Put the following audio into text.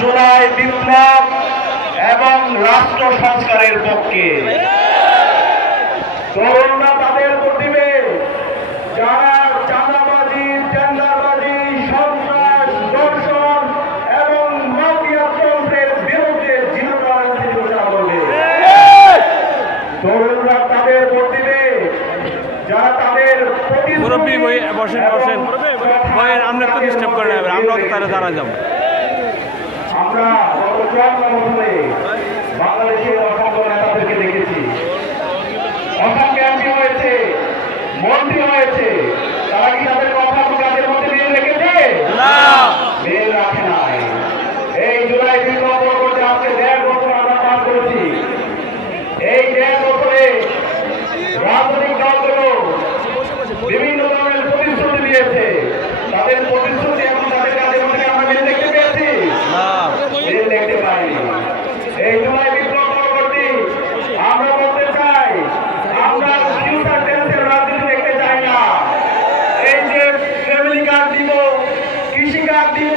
জুলাই বিপ্লব এবং রাষ্ট্র সংস্কারের পক্ষে। তরুণরা তাদের ভোট দিবে যারা চাঁদাবাজি, টেন্ডারবাজি, সন্ত্রাস, দর্শন এবং মাফিয়াতন্ত্রের বিরুদ্ধে জিরো টলারেন্সের ঘোষণা করবে। তরুণরা তাদের ভোট দিবে যারা তাদের মুরব্বী বসেন বসেন ভয়ের আমরা তো ডিস্টার্ব করে নেবে, আমরাও তো তারা জানা যাবো। আমরা গত 54 বছরে বাংলাদেশের অসংখ্য নেতাদেরকে দেখেছি, অসংখ্য এমপি হয়েছে, মন্ত্রী হয়েছে, তারা কি তাদের কথা কাজের মধ্যে মিল রেখেছে? না, মিল রাখে নাই। এই জুলাই বিপ্লব করতে আজকে 1.5 বছর আমরা পার করেছি। এই 1.5 বছরে রাজনৈতিক দলগুলো বিভিন্ন ধরনের প্রতিশ্রুতি দিয়েছে, তাদের প্রতিশ্রুতি এবং তাদের কাজের মধ্যে আমরা মিল দেখতে পেয়েছি? মিল দেখতে পাইনি। এই জুলাই বিপ্লব পরবর্তী আমরা বলতে চাই, আমরা ফিউচার টেন্সের রাজনীতি দেখতে চাই না। এই যে ফ্যামিলি কার্ড দিব, কৃষি কার্ড দিব,